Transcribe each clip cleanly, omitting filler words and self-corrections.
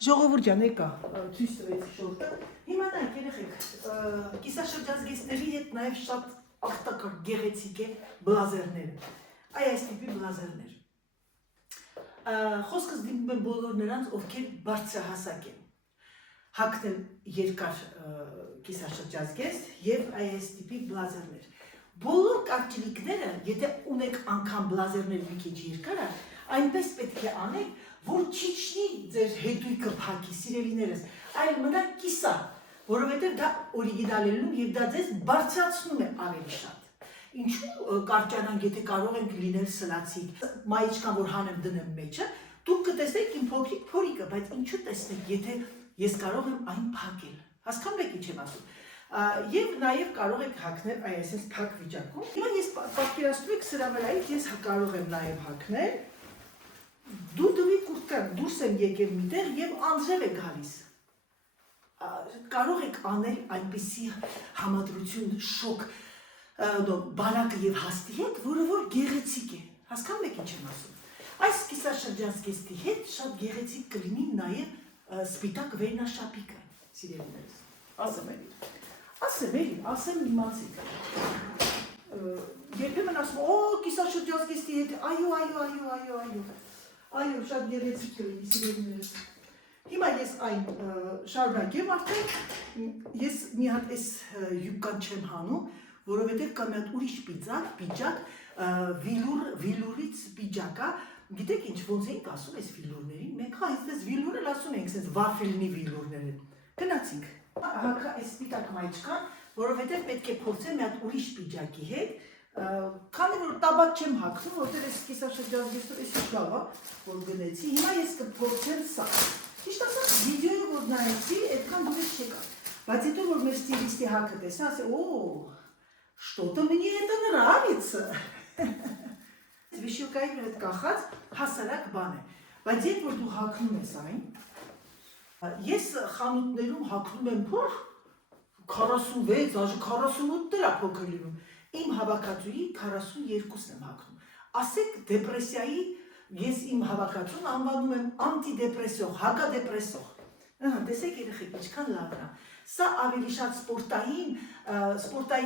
Ժողովուրդ ջան, եկա, ցույց տվեցի շորտը։ Հիմա նայեք երեխեք, կիսաշրջազգեստների հետ նաև շատ արտակարգ գեղեցիկ է բլազերները։ Այս տիպի բլազերներ։ Խոսքս դիմում եմ բոլոր նրանց, ովքեր բարձրահասակ են։ Հագնել երկար կիսաշրջազգեստ եւ այս տիպի բլազերներ։ Բոլոր կարճլիկները, եթե ունեք անգամ բլազերներ մի քիչ երկարը, այնպես պետք է անեք, որ չիջնի ձեր հետույքը փակի, սիրելիներս, այլ մնա կիսա, որովհետև դա օրիգինալ է լինում եւ դա ձեզ բարձրացնում է ավելի շատ։ Ինչու կարճանանք, եթե կարող ենք լինել սլացիկ, մայիչկան որ հանեմ դնեմ մեջը, դուք կտեսնեք իմ փոքրիկ փորիկը, բայց ինչու տեսնեք, եթե ես կարող եմ այն փակել։ Հասկանում եք ինչ եմ ասում։ Եվ նաև կարող եք հագնել այսպես փակ վիճակում։ Հիմա ես պատկերացնում եք սրա վրայից ես կարող եմ նաև հագնել։ Դու դվի կուրտկան դուրս եմ եկել միտեղ եւ անձրև է գալիս։ Կարող եք անել այնպիսի համադրություն շոկ բանակը եւ հաստիեք, որը որ գեղեցիկ է։ Հասկանում եք ինչ եմ ասում։ Այս կիսաշրջազգեստի հետ շատ գեղեցիկ կլինի նաև սպիտակ վերնաշապիկը, սիրելիներս։ Ասեմ իմացիք։ Երբեմն ասում, օ, կիսաշրջազգեստի հետ, այո, շատ գեղեցիկ կլինի, սիրելիներս։ Հիմա ես այն շարունակեմ արդեն, ես մի հատ այս յուբկան չեմ հանում, որովհետև կա մի հատ ուրիշ պիջակ, վիլուրից պիջակ է, գիտեք ինչ, ոնց էինք ասում այս վիլուրներին, մենք այսպես վիլուր էլ ասում ենք, այսպես վաֆելնի վիլուրներ են, գնացինք, հակա այս պիտակ մայչկան, որովհետև պետք է փորձեմ մի հատ ուրիշ պիջակի հետ, քանի որ տաբակ չեմ հագնում, որտեղ այս կիսաշրջազգեստը էսի լավ է, որ գնեցի, հիմա ես կփորձեմ սա, ճիշտ ասած վիդեոյը որ նայեցի, այդքան դուրս չեկա, բայց հետո որ մեր ստիլիստի հագը տեսա, ասի, օ, что-то мне это нравится։ Վիշյուկայի վրա կախած հասարակ բան է, բայց երբ որ դու հագնում ես այն, ես խանութներում հագնում եմ փոր 46, աժե 48 դրա փոքր լինում, իմ հավաքածուի 42-ն եմ հագնում, ասեք դեպրեսիայի ես իմ հավաքածուն անվանում եմ անտիդեպրեսիող, հակադեպրեսող, տեսեք երեխեք ինչքան լավն է, սա ավելի շատ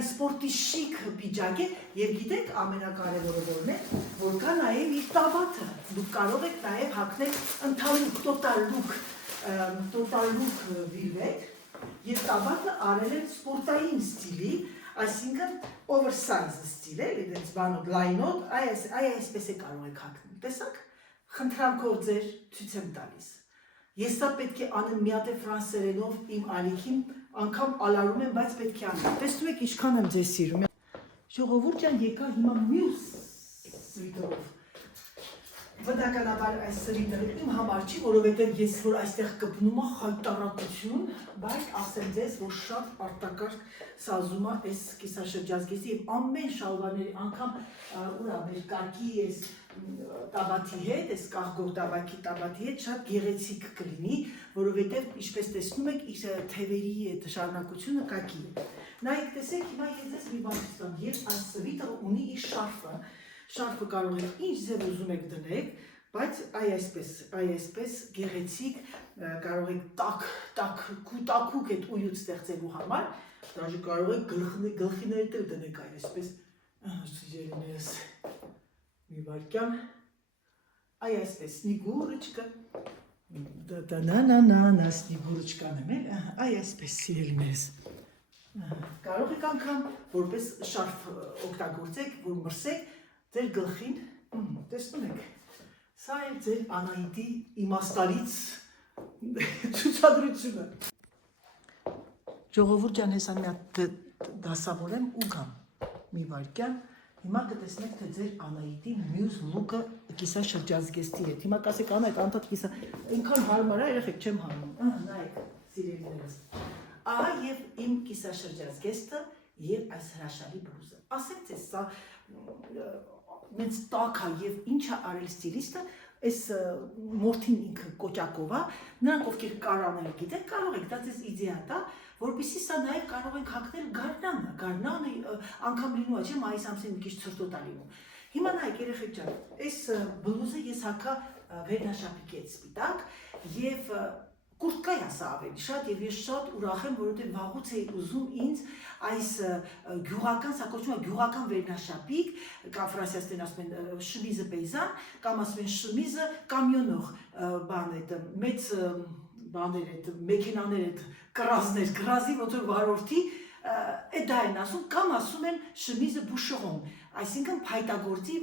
սպորտի շիկ պիջակ է և գիտեք ամենակարևորը որն է, որ կա նաև իր տաբաթը, դուք կարող եք նաև հագնել ընդհանուր տոտալ լուկ վիլվետ և տաբաթը արել են սպորտային ստիլի, այսինքն oversize ստիլ է, դենց բանոտ, լայնոտ, այսպես է կարող եք հագնել, տեսակ, խնդրանքով ձեր ցույց եմ տալիս։ Ես սա պետք է անեմ մի հատ է ֆրանսերենով իմ ալիքին, անգամ ալարում եմ, բայց պետք է անեմ։ Տեսնում եք ինչքան եմ ձեզ սիրում։ Ժողովուրդ ջան, եկա հիմա մյուս սվիթերով։ Բնականաբար այս սվիթերը իմ համար չի, որովհետև ես որ այստեղ կպնում եմ խայտարակություն, բայց ասեմ ձեզ, որ շատ արտակարգ սազում է այս կիսաշրջազգեստի եւ ամեն շալվարների անգամ ուրա մեր կակի այս տաբաթի հետ, այս կաղգող տաբաթի հետ շատ գեղեցիկ կլինի, որովհետև ինչպես տեսնում եք, իր թևերի այդ շարունակությունը կակի է։ Նայեք, տեսեք, հիմա ես ձեզ մի բան ցույց տամ, ես այս սվիթերը ունի իր շարֆը կարող եք ինչ ձև ուզում եք դնեք, բայց այսպես գեղեցիկ կարող եք տաքուկ այդ ույուտ ստեղծելու համար, դաժե կարող եք գլխիներդ էլ դնեք այսպես, սիրելիներս, մի վարքյան, այսպես, սնիգուրочка, տանանանանա սնիգուրочկան եմ էլ, այսպես սիրելիներս, կարող եք անգամ որպես շարֆ օգտագործեք, որ մրսեք ձեր գլխին, տեսնում եք, սա է ձեր Անահիտի իմաստալից ցուցադրությունը։ Ժողովուրդ ջան, հեսա մի հատ դասավորեմ ու գամ, մի վարքյան, հիմա կտեսնեք, թե ձեր Անահիտի մյուս լուկը կիսաշրջազգեստի հետ, հիմա կասեք Անահիտ, անդադ կիսա, այնքան հարմար է, երեխեք չեմ հարմում, նայեք, սիրելիներս, ահա և իմ կիսաշրջազգեստը և այս հրաշալի բլուզը, ասեք ձեզ, սա մենց տակ է և ինչ է արել ստիլիստը, այս մորթին ինքը կոճակով է, նրանք ովքեր կարանել գիտեք, կարող եք, դա ձեզ իդեա տա, որպեսզի սա նաև կարող ենք հագնել գարնանը անգամ լինում է, չէ, մայիս ամսին մի քիչ ցրտոտ է լինում։ Հիմա նայեք երեխեք ջան, այս բլուզը ես հագա վերնաշապիկի հետ սպիտակ և Կուրտկա է սա ավելի շատ եւ ես շատ ուրախ եմ, որովհետեւ վաղուց էի ուզում ինձ այս գյուղական, սա կոչվում է գյուղական վերնաշապիկ, կամ ֆրանսիացիներն ասում են շմիզը պեյզան, կամ ասում են շմիզը կամյոնող, բան այդ մեծ բաներ այդ մեքենաներ այդ կրազներ, կրազի ոնց որ վարորդի դա են ասում, կամ ասում են շմիզը բուշողոն, այսինքն փայտագործի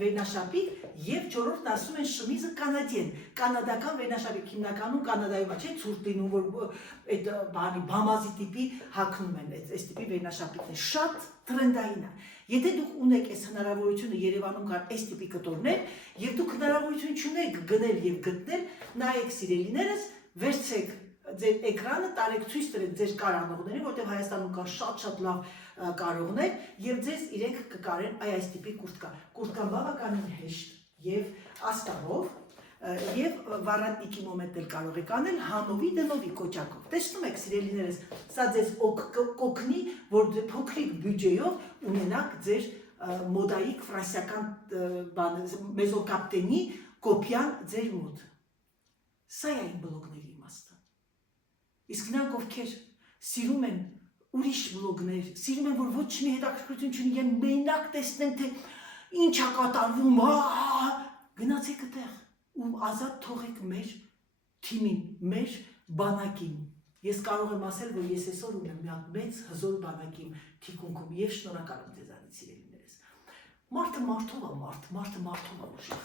վերնաշապիկ եւ չորրորդն ասում են շմիզը կանադիեն, կանադական վերնաշապիկ, հիմնականում Կանադայում չէ, ցուրտ լինում, որ այդ բանի բամազի տիպի հագնում են այս տիպի վերնաշապիկներ, շատ տրենդային է։ Եթե դուք ունեք այս հնարավորությունը Երևանում կան այս տիպի կտորներ, եւ դուք հնարավորություն չունեք գնել եւ գտնել, նայեք սիրելիներս, վերցրեք ձեր էկրանը, տարեք ցույց տվեք ձեր կարողություններին, որտեղ Հայաստանում կան շատ լավ կարողներ եւ ձեզ իրենք կկարեն այս տիպի կուրտկա։ Կուրտկան բավականին հեշտ եւ աստարով եւ վառանտիկի մոմենտ էլ կարող եք անել համովի դնովի կոճակով։ Տեսնում եք սիրելիներս, սա ձեզ կօգնի, որ փոքրիկ բյուջեով ունենաք ձեր մոդայիկ ֆրանսիական մեզոկապտենի կոպիան ձեր մոտ։ Սա է իմ բլոգների իմաստը։ Իսկ նրանք ովքեր սիրում են ուրիշ բլոգներ, սիրում են, որ ոչ մի հետաքրքրություն չունի, եւ մենակ տեսնեն, թե ինչ է կատարվում, գնացեք այդտեղ ու ազատ թողեք մեր թիմին, մեր բանակին։ Ես կարող եմ ասել, որ ես այսօր ունեմ մի հատ մեծ հզոր բանակի թիկունքում եւ շնորհակալ եմ ձեզանից սիրելիներս։ Մարդը մարդով է, մարդը մարդով է ուժեղ։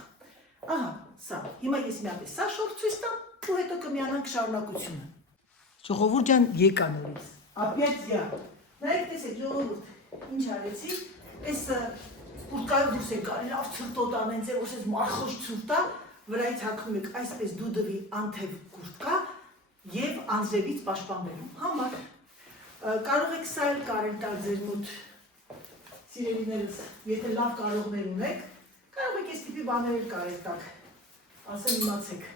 Ահա, սա։ Հիմա ես մի հատ սա շորտ ցույց տամ, ու հետո կմիանանք շարունակությունը։ Ժողովուրդ ջան, եկան նորից։ Опять я։ Նայեք, տեսեք, ժողովուրդ, ինչ արեցի, այս կուրտկայով դուրս եք գալի, լավ ցուրտոտ անեն, ձեր որ այս մարխոշ ցուրտա, վրայից հագնում եք այսպես դուդվի անթև կուրտկա եւ անձրևից պաշտպանվելու համար։ Կարող եք սա էլ կարել տալ ձեր մոտ սիրելիներս, եթե լավ կարողներ ունեք, կարող եք այս տիպի բաներ էլ կարել տալ։ Ասեմ իմացեք,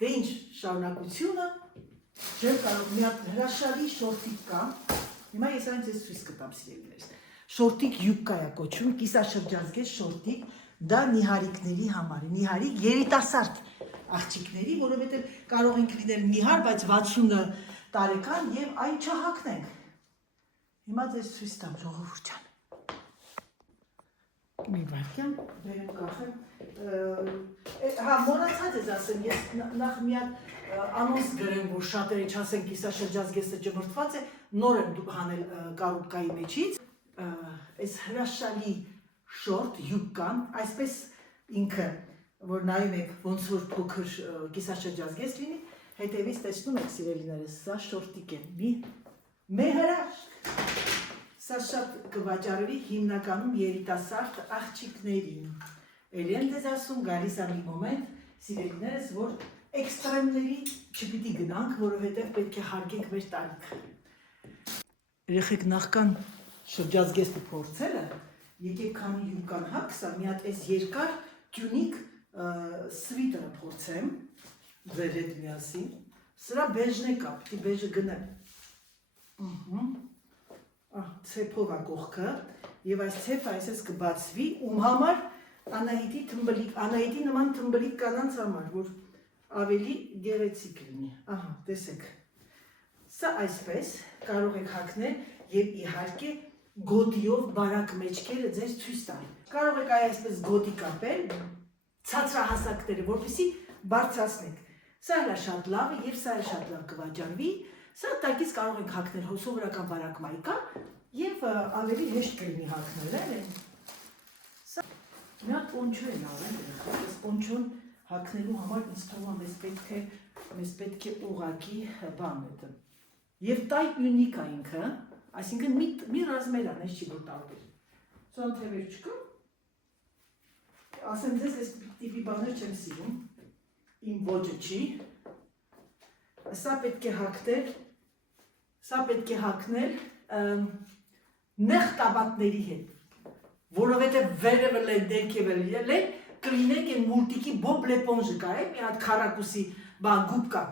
դե ինչ շարունակությունը, չեմ կարող մի հատ հրաշալի շորտիկ կա, հիմա ես այն ձեզ ցույց կտամ սիրելիներս։ Շորտիկ յուբկա է կոչվում, կիսաշրջազգեստ շորտիկ, դա նիհարիկների համար է, նիհարիկ երիտասարդ աղջիկների, որովհետև կարող ենք լինել նիհար, բայց 60 տարեկան եւ այն չհագնենք։ Հիմա ձեզ ցույց տամ, ժողովուրդ ջան։ Մի վարքյան, բերեմ կախեմ։ Հա, մոռացած ես ասեմ, ես նախ մի հատ անոնս գրեմ, որ շատերը չասեն կիսաշրջազգեստը ճմրթված է, նոր եմ հանել կարուբկայի մեջից, այս հրաշալի շորտ յուբկան, այսպես ինքը, որ նայում եք ոնց որ փոքր կիսաշրջազգեստ լինի, հետևից տեսնում եք սիրելիներս, սա շորտիկ է, մի մեհրաշք, սա շատ կվաճառվի հիմնականում երիտասարդ աղջիկներին, էլ եմ դեզ ասում, գալիս է մի մոմենտ, սիրելիներս, որ էքստրեմների չպիտի գնանք, որովհետև պետք է հարգենք մեր տարիքը։ Երեխեք նախքան շրջազգեստը փորձելը, եկեք քանի յուբկան հագսա, մի հատ այս երկար տյունիկ սվիտերը փորձեմ, ձեր հետ միասին, սրա բեժն է կա, պիտի բեժը գնեմ, ցեփով է կողքը, եւ այս ցեփը այսպես կբացվի, ում համար Անահիտի թմբլիկ, Անահիտի նման թմբլիկ կանանց համար, որ ավելի գեղեցիկ լինի, ահա, տեսեք, սա այսպես կարող եք հագնել եւ իհարկե գոտիով բարակ մեջքերը ձեզ ցույց տալ։ Կարող եք այսպես գոտի կապել, ցածրահասակները, որպեսզի բարձրացնեք։ Սա էլ շատ լավ է եւ սա էլ շատ լավ կվաճառվի։ Սա տակից կարող եք հագնել սովորական բարակ մայկա եւ ավելի հեշտ կլինի հագնել, Սա մի հատ պոնչո է լավ, այս պոնչոն հագնելու համար ինձ թվում է մեզ պետք է ուղղակի բան է։ Եվ տայ յունիկ է ինքը, այսինքն մի ռազմերան, այս չի որ տարբեր։ Սոն թևեր չկա։ Ասեմ ձեզ, այս տիպի բաներ չեմ սիրում, իմ ոճը չի։ Սա պետք է հագնել նեղ տաբատների հետ, որովհետև վերևը լեն, դենքևը լեն, կլինեք են մուլտիկի Բոբ Լեպոնժը կա է, մի հատ քառակուսի բան գուպ կա։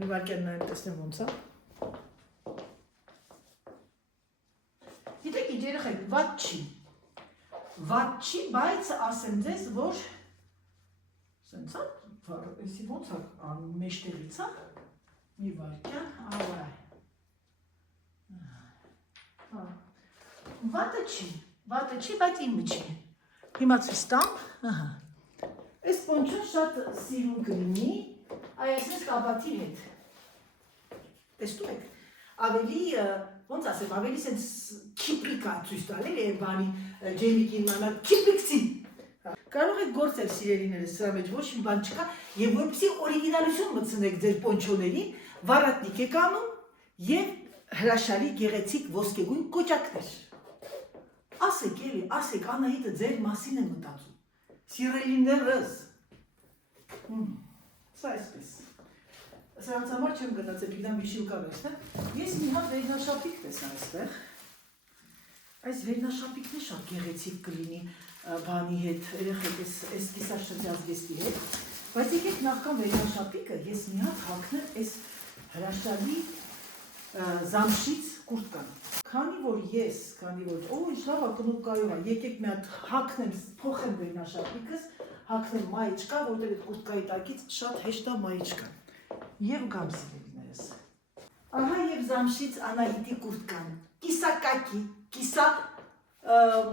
Մի վարկյան նայեմ տեսնեմ ոնց է։ Գիտեք ինչ երեխեք, վատ չի, բայց ասեմ ձեզ, որ սենց է, եսի ոնց է մեջտեղից է, Մի վարքյան, ավայ։ Վատը չի, բայց իմը չի։ Հիմա ցույց տամ, ահա։ Այս պոնչոն շատ սիրուն կլինի, այսպես կաբաթի հետ։ Տեսնում եք, ավելի, ոնց ասեմ, ավելի սենց քիպրիկա ցույց տալել է բանի ջեմիկին մանալ քիպրիկցի։ Կարող եք գործել սիրելիներս, սրա մեջ ոչ մի բան չկա, եւ որպեսզի օրիգինալություն մտցնեք ձեր պոնչոներին, վառատնիկ եք անում եւ հրաշալի գեղեցիկ ոսկեգույն կոճակներ։ Ասեք էլի, ասեք, Անահիտը ձեր մասին է մտածում։ Սիրելիներս։ Սա այսպես։ Սրանց համար չեմ գնացել, գիտեմ վիշիլկա վերցնեմ։ Ես մի հատ վերնաշապիկ տեսա այստեղ։ Այս վերնաշապիկն է շատ գեղեցիկ կլինի բանի հետ, երեխեք այս կիսաշրջազգեստի հետ, բայց եկեք նախքան վերնաշապիկը ես մի հատ հագնեմ այս հրաշալի զամշից կուրտկան։ Քանի որ ինչ լավ ակնուկայով է, եկեք մի հատ հագնեմ, փոխեմ վերնաշապիկս, հագնեմ մայիչկա, որտեղ այդ կուրտկայի տակից շատ հեշտ է մայիչկան։ Եվ գամ սիրելիներս։ Ահա եւ զամշից Անահիտի կուրտկան, կիսակակի, կիսա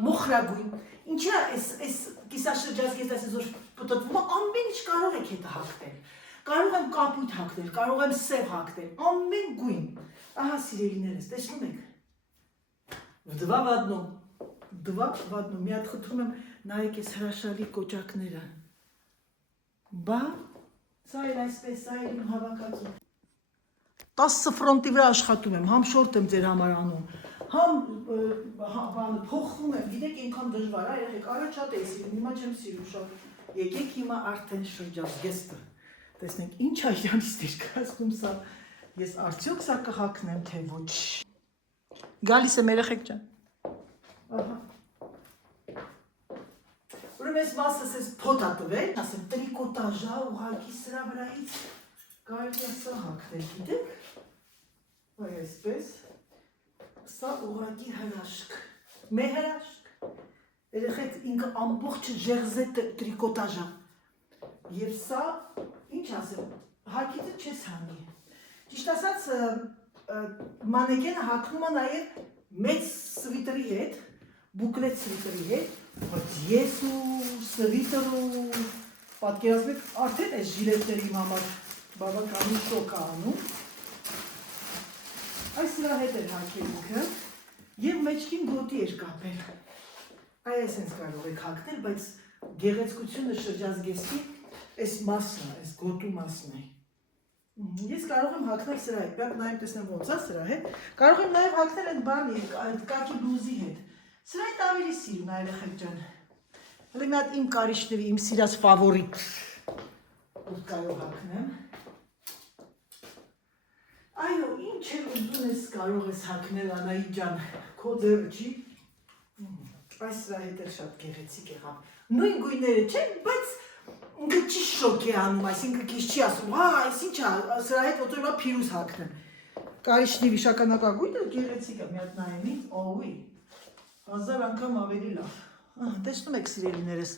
մոխրագույն։ Ինչի է այս կիսաշրջազգեստ այսօր պտտվում, ամեն ինչ կարող եք հետը հագնել։ Կարող եմ կապույտ հագնել, կարող եմ սև հագնել, ամեն գույն։ Ահա սիրելիներս, տեսնում եք։ Dva vadno, մի հատ խնդրում եմ նայեք այս հրաշալի կոճակները։ Բա, սա էլ այսպես, սա էլ իմ հավաքածու։ 10 ֆրոնտի վրա աշխատում եմ, համ շորտ եմ ձեր համար անում, համ փոխվում եմ, գիտեք ինքան դժվար, երեխեք, առաջ շատ էի սիրում, հիմա չեմ սիրում շատ։ Եկեք հիմա արդեն շրջազգեստը։ Տեսնենք, ինչ է իրանից ներկայացնում սա։ Ես արդյոք սա կհագնեմ, թե ոչ։ Գալիս եմ երեխեք ջան։ Ահա։ Ուրեմն այս մասը ես փոթա տվել, ասեմ տրիկոտաժա ուղղակի սրա վրայից կարելի է սա հագնել, գիտեք։ Այ այսպես։ Սա ուղղակի հրաշք։ Մեր հրաշք։ Երեխեք ինքը ամբողջ ժեղզե տրիկոտաժա։ Եվ սա, ինչ ասեմ, հագիծը չես հանգի։ Ճիշտ ասած, մանեկենը հագնում է նաև մեծ սվիտրի հետ, բուկլետ սվիտրի հետ, բայց ես ու սվիտրու պատկերացնեք, արդեն այս ժիլետները իմ համար բավականին շոկ է անում։ Այս սրա հետ էր հագել ինքը և մեջքին գոտի էր կապել։ Այ այսպես կարող եք հագնել, բայց գեղեցկությունը շրջազգեստի այս մասն է, այս գոտու մասն է։ Ես կարող եմ հագնել սրա հետ, բյակ նայեմ տեսնեմ ոնց է սրա հետ, կարող եմ նաև հագնել այդ բանի, այդ կակի բլուզի հետ։ Սրա հետ ավելի սիրուն է երեխեք ջան։ Հələ մի հատ իմ կարիճների, իմ սիրած ֆավորիտ կուրտկայով հագնեմ։ Այո, ինչ էլ ուզում ես կարող ես հագնել Անահիտ ջան, քո ձեռը չի։ Այս սրա հետ էլ շատ գեղեցիկ եղավ։ Նույն գույները չեն, բայց ինքը չի շոկ է անում, այսինքն քեզ չի ասում, հա, այս ինչ է, սրա հետ ոտոր բա փիրուզ հագնեմ։ Կարիճնի վիշականակագույնը գեղեցիկ է, մի հատ նայեմ ինձ, օուի, 1000 անգամ ավելի լավ։ Տեսնում եք սիրելիներս,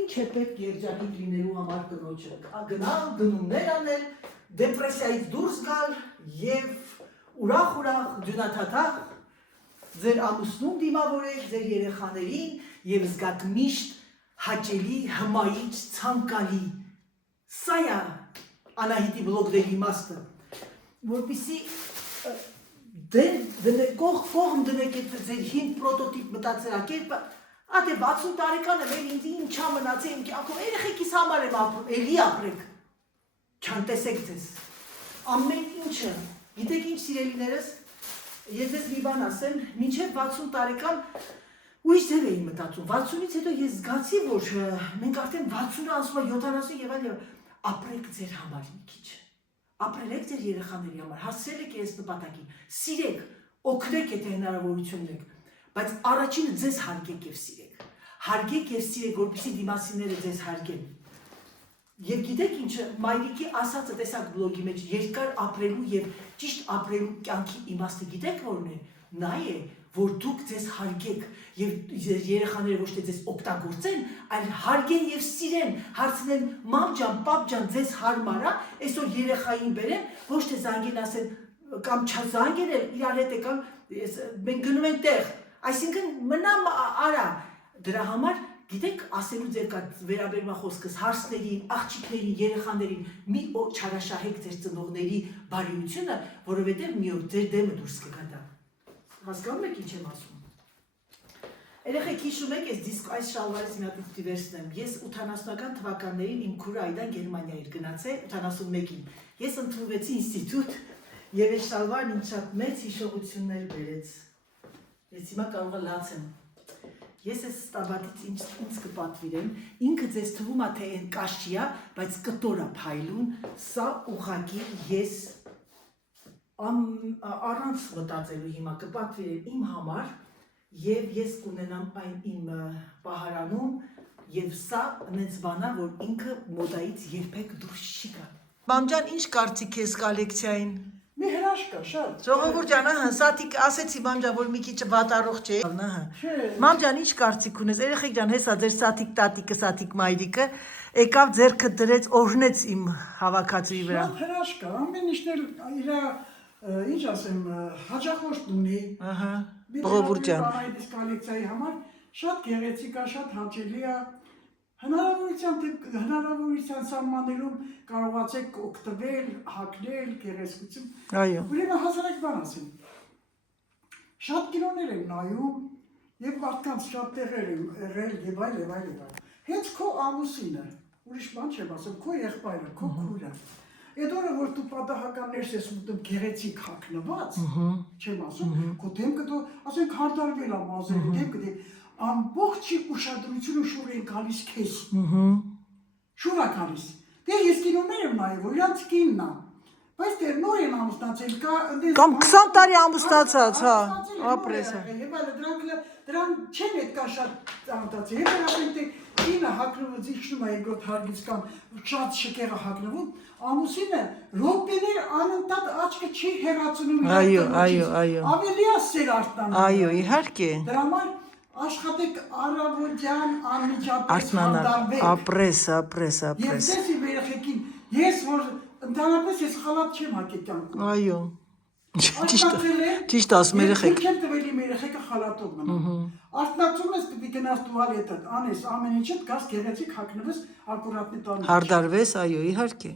ինչ է պետք երջանիկ լինելու համար կնոջը, գնալ, գնումներ անել, դեպրեսիայից դուրս գալ և ուրախ, դյունաթաթախ, ձեր ամուսնուն դիմավորեք, ձեր երեխաներին և զգաք միշտ հաճելի, հմայիչ, ցանկալի։ Սա է Անահիտի բլոգների իմաստը, որպեսզի կողմ դնեք ձեր հին պրոտոտիպ մտածելակերպը, ատե 60 տարեկան եմ, ինձ ինչա մնացել իմ կյանքում, երեխեքիս համար եմ ապրում, էլի ապրեք, չանտեսեք ձեզ, ամեն ինչը, գիտեք ինչ սիրելիներս, ես ձեզ մի բան ասեմ, մինչև 60 տարեկան ուրիշ ձև էի մտածում, 60-ից հետո ես զգացի, որ մենք արդեն 60-ը ասում է 70 և այլ ապրեք ձեր համար մի քիչ, ապրեք ձեր երեխաների համար, հասցրել եք այս նպատակին, սիրեք, օգնեք եթե հնարավորություն ունեք, բայց առաջինը ձեզ հարգեք և սիրեք, որպեսզի դիմասինները ձեզ հարգեն։ Եվ գիտեք ինչը, մայրիկի ասածը տեսակ բլոգի մեջ երկար ապրելու և ճիշտ ապրելու կյանքի իմաստը գիտեք որն է, նա է, որ դուք ձեզ հարգեք եւ երեխաները ոչ թե ձեզ օգտագործեն, այլ հարգեն եւ սիրեն, հարցնեն մամ ջան, պապ ջան, ձեզ հարմար է, այսօր երեխային բերեմ, ոչ թե զանգեն ասեն կամ չզանգեն, իրար հետ եկան, մենք գնում ենք տեղ, այսինքն մնա արա, դրա համար գիտեք, ասելու ձեր կա վերաբերման խոսքս հարցներին, աղջիկներին, երեխաներին մի չարաշահեք ձեր ծնողների բարիությունը, որովհետև մի օր ձեր դեմը դուրս կգա դա։ Հասկանում եք ինչ եմ ասում։ Երեխեք հիշում եք, այս շալվարից մի հատ ուտի վերցնեմ։ Ես 80-ական թվականներին իմ քուրը Այդան Գերմանիա էր գնացել 81-ին։ Ես ընդունվեցի ինստիտուտ եւ այս շալվարն ինձ շատ մեծ հիշողություններ բերեց։ Ես հիմա կարող եմ լացեմ։ Ես այս ստաբատից ինձ կպատվիրեմ, ինքը ձեզ թվում է թե այն կաշի է, բայց կտոր է փայլուն, սա ուղղակի ես առանց մտածելու հիմա կպատվիրեմ իմ համար եւ ես կունենամ այն իմ պահարանում եւ սա այնց բան է, որ ինքը մոդայից երբեք դուրս չի գա։ Մամ ջան, ինչ կարծիք ես կոլեկցիային։ Մի հրաշք կա, շատ։ Ժողովուրդ ջան, ահա, սատիկ ասեցի մամ ջան, որ մի քիչ վատառող չէ, ահա։ Մամ ջան, ինչ կարծիք ունես։ Երեխեք ջան, հեսա ձեր սատիկ տատիկը, սատիկ մայրիկը եկավ ձեռքը դրեց, օրհնեց իմ հավաքածուի վրա։ Շատ հրաշք կա, ամեն ինչն էլ իր ինչ ասեմ, հաճախորդ ունի։ Ահա։ Ժողովուրդ ջան։ Այս կոլեկցիայի համար շատ գեղեցիկ է, շատ հաճելի է։ Հնարավորության սահմաններում կարողացեք օգտվել, հագնել, գեղեցկություն։ Այո։ Ուրեմն հասարակ բան ասեմ։ Շատ կինոներ եմ նայում եւ մարդկանց շատ տեղեր եմ եղել եւ այլ եւ այլ եւ այլ։ Հենց քո ամուսինը, ուրիշ բան չեմ ասում, քո եղբայրը, քո քույրը։ Այդ օրը որ դու պատահականներս ես մտնում գեղեցիկ հագնված, չեմ ասում, քո դեմքը դու ասենք հարդարվել ա մազերը, դեմքը ամբողջ ուշադրությունը շուր են գալիս քեզ։ Շուր է գալիս։ Դե ես կինոներ եմ նայել, որ իրանց կինն է։ Բայց դեռ նոր են ամուսնացել, կամ 20 տարի ամուսնացած, հա, ապրես։ Եվ այլ դրան չեն այդքան շատ ծանոթացել։ Եթե ասենք թե կինը հագնվում իջնում է երկրորդ հարգից կամ շատ շքեղը հագնվում, ամուսինը րոպեներ անընդհատ աչքը չի հեռացնում իր այո։ Ավելի է սեր արտանում։ Այո, իհարկե։ Դրա համար աշխատեք առավոտյան անմիջապես հանդարվեք։ Ապրես։ Եվ դες իմ երեխեքին, ես որ ընդհանրապես ես խալատ չեմ հագել կյանքում։ Այո։ Ճիշտ ասում երեխեք։ Չեմ տվել իմ երեխեքը խալատով մնան։ Արթնացում ես պիտի գնաս տուալետը, անես ամեն ինչդ գաս գեղեցիկ հագնվես ակուրատնի տանը։ Հարդարվես, այո, իհարկե։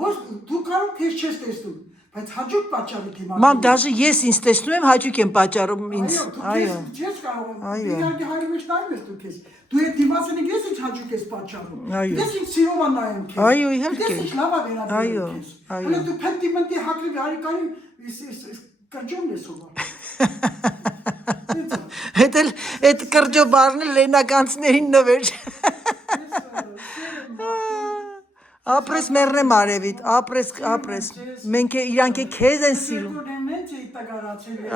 Որ դու կարող քեզ չես տեսնում, բայց հաճուկ պատճառի դիմաց։ Մամ, դաժե ես ինձ տեսնում եմ, հաճուկ եմ պատճառում ինձ։ Այո, դու չես կարող։ Իհարկե հայրը մեջ նայում ես դու քեզ։ Դու այդ դիմացին ես ինչ հաճուկ ես պատճառում։ Ես ինչ սիրով եմ նայում քեզ։ Այո, իհարկե։ Ես ինչ լավ է վերաբերում քեզ։ Հələ դու փնտի հակրի արիկային կրջոն ես ով։ Այդ կրջոբարնը լենականցներին նվեր։ Ապրես մեռնեմ արևիտ, ապրես, մենք իրանք քեզ են սիրում։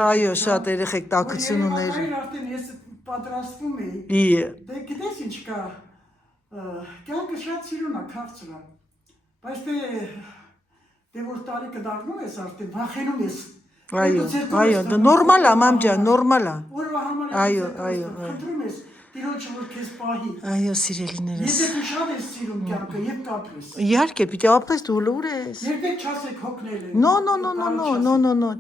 Այո, շատ երեխեք տաքություն ուներ։ Արդեն ես պատրաստվում էի։ Դե գիտես ինչ կա, կյանքը շատ սիրուն է, քաղցր է, բայց դե որ տարի կդառնում ես արդեն, վախենում ես։ Այո, դա նորմալ է, մամ ջան, նորմալ է։ Օրվա համար Այո։ խնդրում ես, տիրոջը որ քեզ պահի։ Այո, սիրելիներս։ Եթե դու շատ ես սիրում կյանքը, երբ կապրես։ Իհարկե, պիտի ապրես, դու ուր ես։ Երբեք չասեք հոգնել է։ No,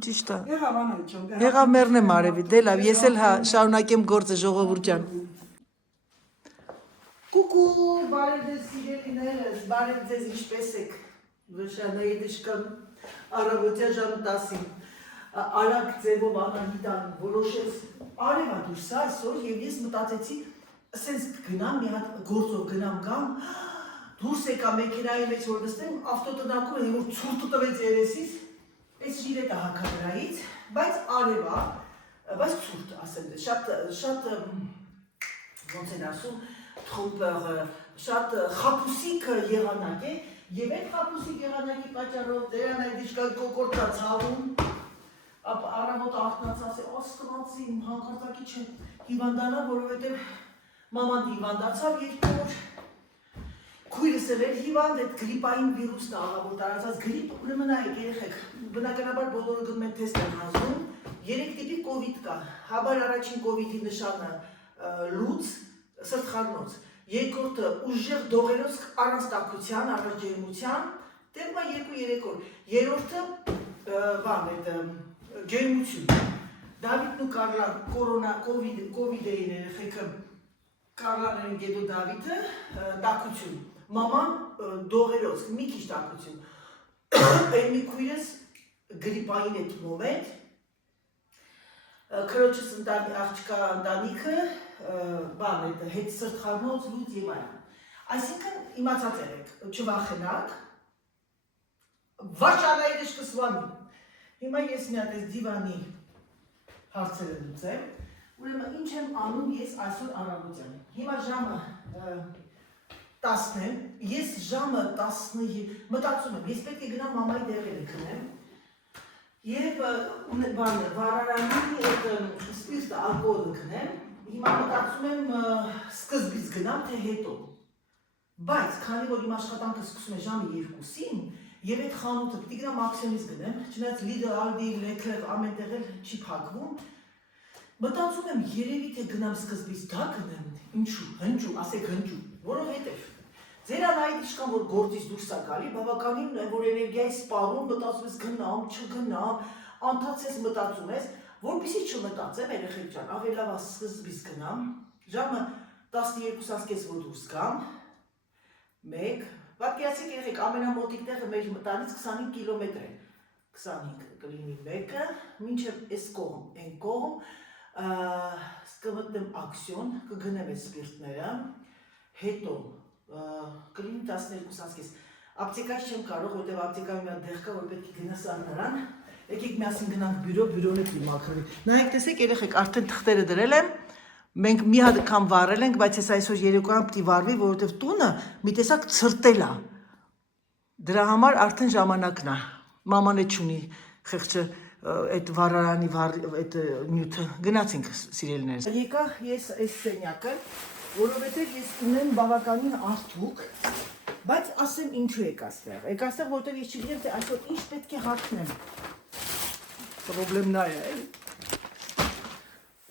ճիշտ է։ Եղավ անայ ջան։ Եղավ մեռնեմ արևի, դե լավ, ես էլ հա շարունակեմ գործը ժողովուրդ ջան։ Կուկու, բարև ձեզ սիրելիներս, բարև ձեզ ինչպես եք։ Վշանայի դիշկան առավոտյա ժամը 10-ին արագ ձևով Անահիտան որոշեց արևա դուրս այսօր եւ ես մտածեցի ասենց գնամ մի հատ գործով գնամ գամ դուրս եկա մեքենայի մեջ որ նստեմ ավտոտնակում եմ որ ցուրտը տվեց երեսից այս ժիրետը հակա վրայից բայց արևա բայց ցուրտ ասեմ շատ ոնց են ասում թրոմպեր շատ խապուսիկ եղանակ է եւ այդ խապուսիկ եղանակի պատճառով դերան այդ դիշկան կոկորտա ցավում առավոտ արթնացած է աստվածի իմ հանկարծակի չէ հիվանդանա որովհետեւ մաման հիվանդացավ երկու օր քույրս էլ էր հիվանդ այդ գրիպային վիրուսն աղա որ տարածած գրիպ ուրեմն այ երեխեք բնականաբար բոլորը գնում են թեստ են հազում Երեք տիպի կովիդ կա, հավար առաջին կովիդի նշանը լուծ, սրտխառնոց, երկրորդը ուժեղ դողերոց առանց տաքության, առանց ջերմության, տեղմա 2-3 օր, երրորդը ջերմություն, Դավիթն ու Կարլան կորոնա կովիդ էին երեխեքը, Կարլան են գեդու Դավիթը տաքություն, մաման դողերոց, մի քիչ տաքություն, այն մի քույրս գրիպային այդ մոմենտ, Քրոջս աղջկա ընտանիքը հետ սրտխառնոց լուծ եւ այլն։ Այսինքն իմացած եք, չվախենաք, վաճառայինը սկսվանի։ Հիմա ես մի հատ այս դիվանի հարցերը լուծեմ, ուրեմն ինչ եմ անում ես այսօր առավոտյան։ Հիմա ժամը 10-ն է, ես ժամը 10-ը մտածում եմ, ես պետք է գնամ մամայի դեղերը քնեմ, Եվ վարարանի սպիրտը ալկոհոլը քնեմ, հիմա մտածում եմ սկզբից գնամ, թե հետո։ Բայց, քանի որ իմ աշխատանքը սկսում է ժամը 2-ին, եւ այդ խանութը պիտի գնամ ակցիոնից գնեմ, չնայած Lidl, Aldi, Leclerc ամենտեղ էլ չի փակվում, մտածում եմ երևի թե գնամ սկզբից դա գնեմ, ինչու, հնչու, ասեք հնչու, որովհետեւ Ձեր անայդ իշկան, որ գործից դուրս է գալի, բավականին ունեմ, որ էներգիայի սպառում, մտածում ես գնամ, չգնամ, անդաց ես մտածում ես, որպեսզի չմտածեմ, երեխեք ջան, ավելի լավ սկզբից գնամ, ժամը 12:30 որ դուրս գամ, 1, պատկերացրեք երեխեք, ամենամոտիկ տեղը մեր տանից 25 կիլոմետր է, 25 կլինի 1-ը, մինչև այս կողմ, այն կողմ, կմտնեմ ակցիոն, կգնեմ այս սպիրտները, հետո կլինի 12:30 Ապտեկայից չեմ կարող, որտեղ ապտեկայում մի հատ դեղ կա, որ պետք է գնաս առնարան Եկեք միասին գնանք բյուրոն է մաքրվի Նայեք տեսեք երեխեք, արդեն թղթերը դրել եմ Մենք մի հատ կամ վառել ենք, բայց ես այսօր երեկոյան պիտի վառվի, որովհետև տունը մի տեսակ ցրտել է Դրա համար արդեն ժամանակն է Մաման է չունի խեղճը այդ վառարանի այդ նյութը գնացինք սիրելիներս Եկա ես այս սենյակը Որովհետև ես ունեմ բավականին արդյունք, բայց ասեմ ինչու եք այստեղ։ Եք այստեղ, որովհետև ես չգիտեմ, թե այսօր ինչ պետք է հագնեմ։ Պրոբլեմն է, էլի։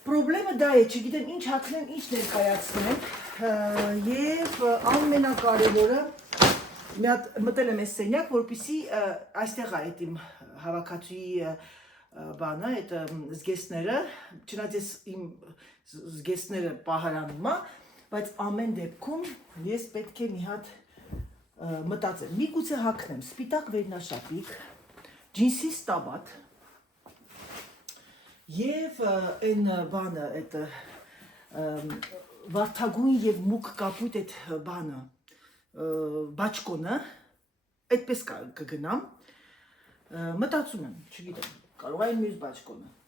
Պրոբլեմը դա է, չգիտեմ ինչ հագնեմ, ինչ ներկայացնեմ, եւ ամենակարևորը մի հատ մտել եմ այս սենյակ, որպեսզի այստեղ է այդ իմ հավաքածուի բանը, այդ զգեստները, չնայած ես իմ զգեստները պահարանում եմ, բայց ամեն դեպքում ես պետք է մի հատ մտածեմ, միգուցե հագնեմ սպիտակ վերնաշապիկ, ջինսի ստաբատ եւ այն բանը, այդ վարդագույն եւ մուգ կապույտ այդ բանը, բաճկոնը, այդպես կգնամ, մտածում եմ, չգիտեմ, կարող է մյուս բաճկոնը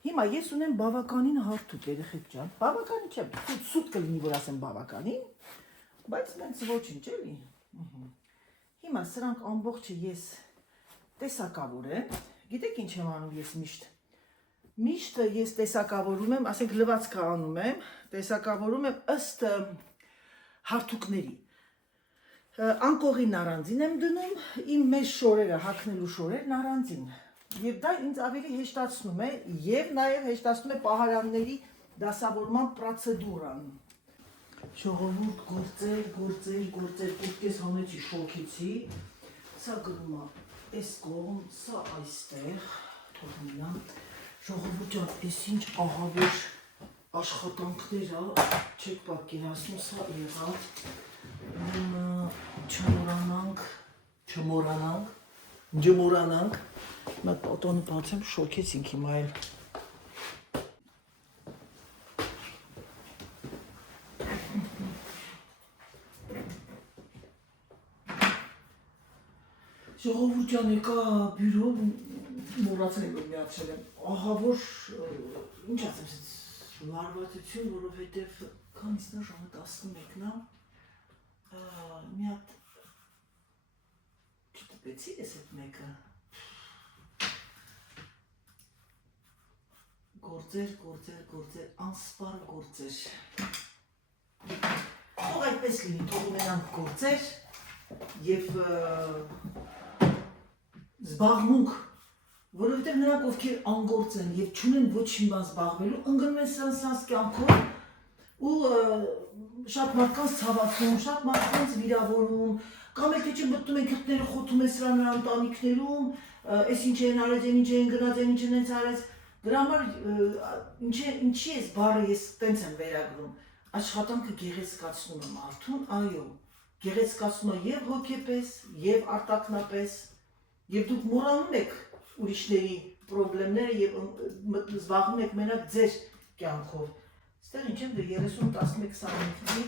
Հիմա ես ունեմ բավականին հարթուկ երեխեք ջան, բավականին չեմ, սուտ կլինի, որ ասեմ բավականին, բայց մենց ոչինչ էլի Հիմա սրանք ամբողջը ես տեսակավորեմ, գիտեք ինչ եմ անում ես միշտ Միշտ ես տեսակավորում եմ, ասենք լվացքը անում եմ, տեսակավորում եմ ըստ հարթուկների Անկողին առանձին եմ դնում, իմ մեծ շորերը, հագնելու շորերն առանձին Եվ դա ինձ ավելի հեշտացնում է և նաև հեշտացնում է պահարանների դասավորման պրոցեդուրան Ժողովուրդ գործեր, պուտկես հանեցի, շոքեցի Սա գնում է այս կողմ, սա այստեղ, թող մնա Ժողովուրդ ջան, այս ինչ ահավոր աշխատանքներ է, չեք պատկերացնում, սա եղավ Չմորանանք Մատ պատոնը բացեմ, շոքեցինք հիմա էլ Ժողովուրդ ջան եկա բյուրո, մոռացել եմ, որ միացրել եմ, ահավոր, ինչ ասեմ, լարվածություն, որովհետև քանիսն է ժամը 11-ն է, մի հատ չտպեցի ես այդ մեկը, գործեր, անսպար գործեր, թող այդպես լինի, թող ունենանք գործեր և զբաղմունք որովհետև նրանք ովքեր անգործ են եւ չունեն ոչինչ բան զբաղվելու, ընկնում են սրանց կյանքով ու շատ մարդկանց ցավացնում, շատ մարդկանց վիրավորում, կամ էլ թե չէ մտնում են գտները խոթում են սրա նրա ընտանիքներում, այս ինչ են արել, ինչ են գնաց, ինչ են արել, դրա համար ինչի էս բառը ես տենց եմ վերագրում, աշխատանքը գեղեցկացնում է մարդուն, այո, գեղեցկացնում է եւ հոգեպես, եւ արտակնապես, եւ դուք մոռանում եք ուրիշների խնդիրները եւ զբաղվում եք մենակ ձեր կյանքով։ Ստեղ ինչ եմ դե 30-11-25-ի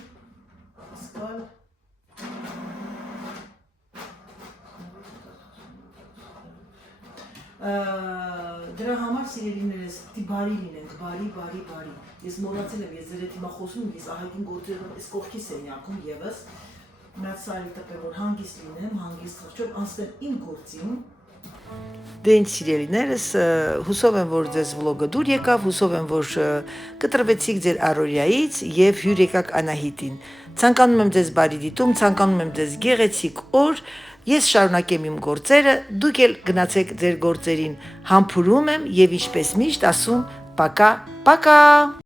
հասկալ դրա համար սիրելիներս պիտի բարի լինենք, բարի։ Ես մոռացել եմ, ես ձեր հետ հիմա խոսում եմ, ես ահագին գործերով այս կողքի սենյակում եւս մնացարի տպել, որ հանգիստ լինեմ, հանգիստ խղճով անցնեմ իմ գործին։ Դե ինչ սիրելիներս, հուսով եմ, որ ձեզ վլոգը դուր եկավ, հուսով եմ, որ կտրվեցիք ձեր առօրյայից եւ հյուր եկաք Անահիտին։ Ցանկանում եմ ձեզ բարի դիտում, ցանկանում եմ ձեզ գեղեցիկ օր։ Ես շարունակեմ իմ գործերը, դուք էլ գնացեք ձեր գործերին։ Համբուրում եմ եւ ինչպես միշտ ասում, պակա, պակա։